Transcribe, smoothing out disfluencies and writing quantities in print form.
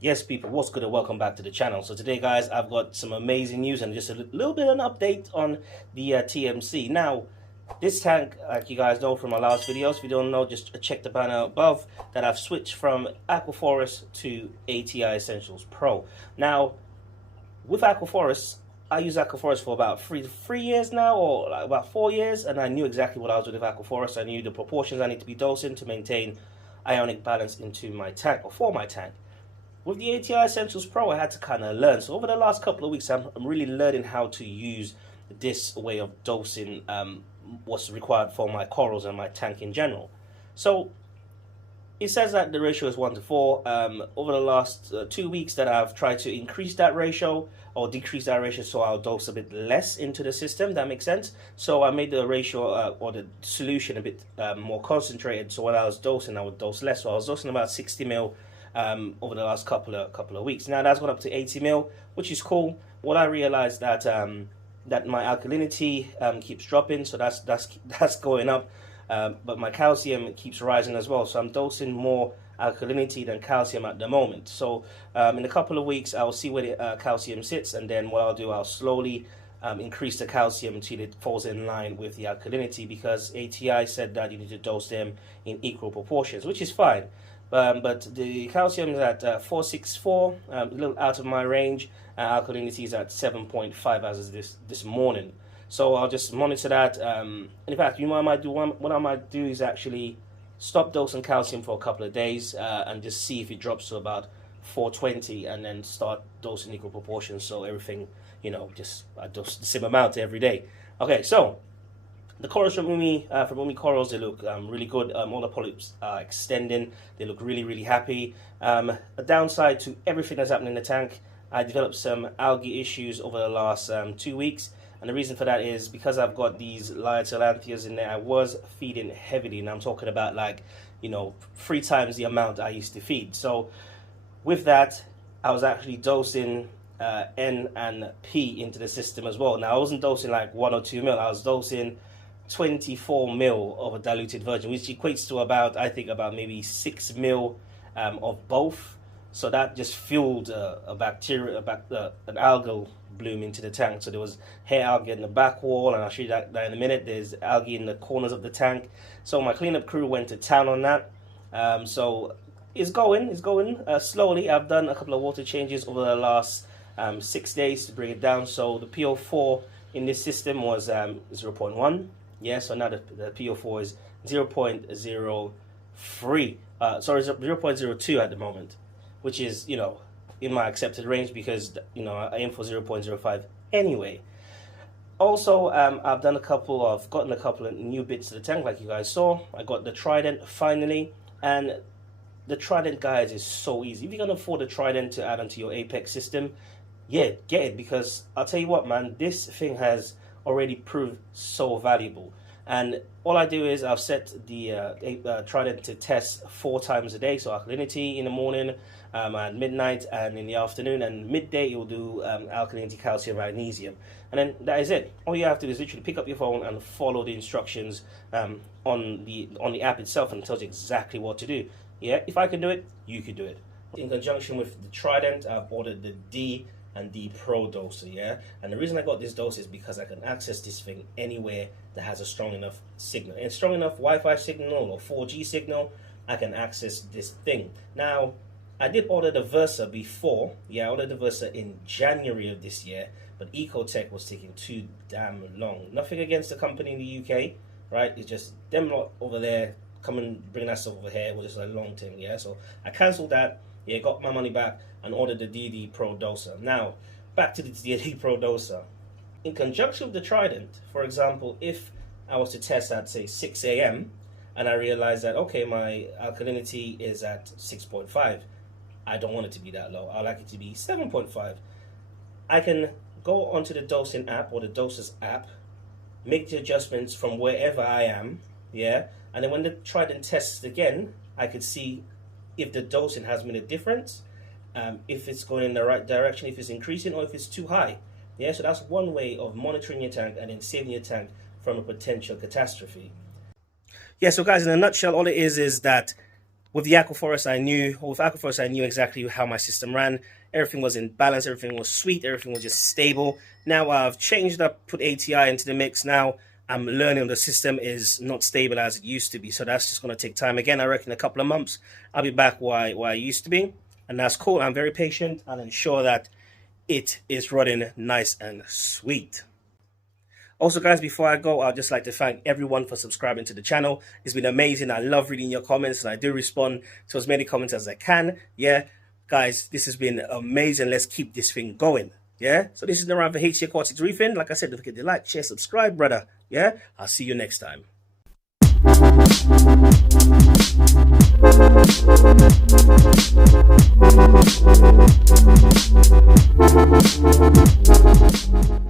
Yes, people, what's good and welcome back to the channel. So today, guys, I've got some amazing news and just a little bit of an update on the TMC. Now, this tank, like you guys know from my last videos, if you don't know, just check the banner above, that I've switched from Aquaforest to ATI Essentials Pro. Now, with Aquaforest, I use Aquaforest for about three years now, or like about 4 years, and I knew exactly what I was doing with Aquaforest. I knew the proportions I need to be dosing to maintain ionic balance into my tank, or for my tank. With the ATI Essentials Pro, I had to kind of learn. So over the last couple of weeks, I'm really learning how to use this way of dosing what's required for my corals and my tank in general. So it says that the ratio is 1:4. Over the last 2 weeks that I've tried to increase that ratio or decrease that ratio, so I'll dose a bit less into the system. That makes sense. So I made the ratio or the solution a bit more concentrated. So when I was dosing, I would dose less. So I was dosing about 60 ml over the last couple of weeks. Now that's gone up to 80 ml, which is cool. What I realized that that my alkalinity keeps dropping, so that's going up, but my calcium keeps rising as well. So I'm dosing more alkalinity than calcium at the moment. So in a couple of weeks, I'll see where the calcium sits, and then what I'll do, I'll slowly increase the calcium until it falls in line with the alkalinity, because ATI said that you need to dose them in equal proportions, which is fine. But the calcium is at 464, a little out of my range. Alkalinity is at 7.5 as of this morning. So I'll just monitor that. In fact, you know what I might do? What I might do is actually stop dosing calcium for a couple of days and just see if it drops to about 420, and then start dosing equal proportions. So everything, you know, I dose the same amount every day. Okay, so the corals from Umi Corals, they look really good. All the polyps are extending. They look really, really happy. A downside to everything that's happening in the tank, I developed some algae issues over the last 2 weeks. And the reason for that is because I've got these Lyotolanthias in there. I was feeding heavily, and I'm talking about, like, you know, 3 times the amount I used to feed. So with that, I was actually dosing N and P into the system as well. Now, I wasn't dosing like 1 or 2 mil. I was dosing 24 mil of a diluted virgin, which equates to about, I think, about maybe 6 mil of both. So that just fueled a bacteria, an algal bloom into the tank. So there was hair algae in the back wall, and I'll show you that in a minute. There's algae in the corners of the tank. So my cleanup crew went to town on that. So it's going slowly. I've done a couple of water changes over the last 6 days to bring it down. So the PO4 in this system was 0.1. Yeah, so now the PO4 is 0.03. Sorry, 0.02 at the moment, which is, you know, in my accepted range, because, you know, I aim for 0.05 anyway. Also, I've gotten a couple of new bits to the tank, like you guys saw. I got the Trident finally, and the Trident, guys, is so easy. If you can afford a Trident to add onto your Apex system, yeah, get it, because I'll tell you what, man, this thing has already proved so valuable. And all I do is I've set the Trident to test 4 times a day. So alkalinity in the morning, at midnight, and in the afternoon, and midday it will do alkalinity, calcium, magnesium, and then that is it. All you have to do is literally pick up your phone and follow the instructions on the app itself, and it tells you exactly what to do. Yeah, if I can do it, you can do it. In conjunction with the Trident, I've ordered the D and DD Pro doser, yeah? And the reason I got this dose is because I can access this thing anywhere that has a strong enough signal. And strong enough Wi-Fi signal or 4G signal, I can access this thing. Now, I did order the Versa before. Yeah, I ordered the Versa in January of this year, but Ecotech was taking too damn long. Nothing against the company in the UK, right? It's just them lot over there come and bring that stuff over here was just a long thing, yeah? So I cancelled that. Yeah, got my money back and ordered the DD Pro doser. Now, back to the DD Pro doser. In conjunction with the Trident, for example, if I was to test at, say, 6 a.m. and I realized that, okay, my alkalinity is at 6.5, I don't want it to be that low. I like it to be 7.5. I can go onto the dosing app or the dosers app, make the adjustments from wherever I am, yeah? And then when the Trident tests again, I could see if the dosing has made a difference, if it's going in the right direction, if it's increasing, or if it's too high. Yeah, so that's one way of monitoring your tank and then saving your tank from a potential catastrophe. Yeah, so guys, in a nutshell, all it is that with the Aquaforest, I knew exactly how my system ran. Everything was in balance, everything was sweet, everything was just stable. Now I've changed up, put ATI into the mix. Now I'm learning the system is not stable as it used to be. So that's just going to take time. Again, I reckon a couple of months, I'll be back where I used to be. And that's cool. I'm very patient. I'll ensure that it is running nice and sweet. Also, guys, before I go, I'd just like to thank everyone for subscribing to the channel. It's been amazing. I love reading your comments, and I do respond to as many comments as I can. Yeah, guys, this has been amazing. Let's keep this thing going. Yeah, so this is Nanoreef for HC Aquatics Reefing. Like I said, don't forget to like, share, subscribe, brother. Yeah, I'll see you next time.